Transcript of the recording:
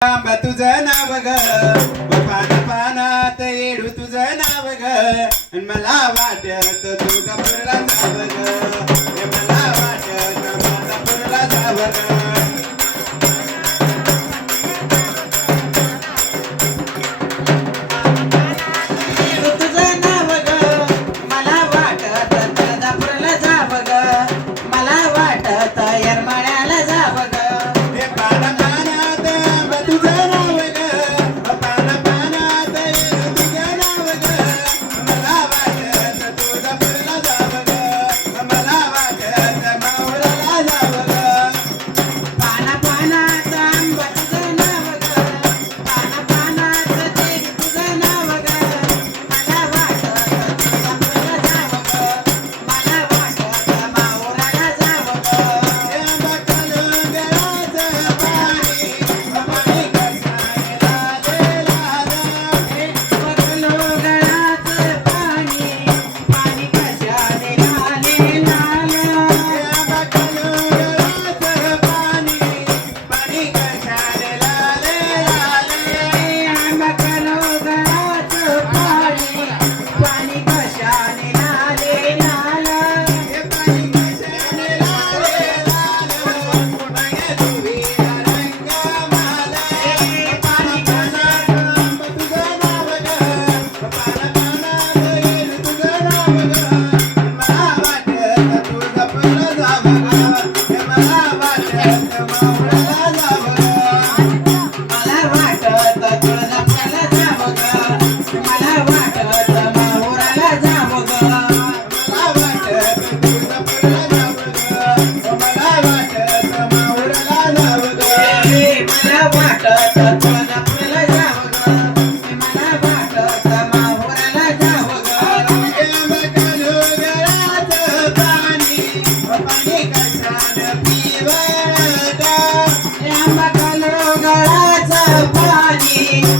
आंबा तुझं नाव ग पान पानात येडू तुझं नाव ग आणि मला वाटत तुझा पुरला जाव ग मला वाटत माझा पुरला जाव ग गळाचं पाणी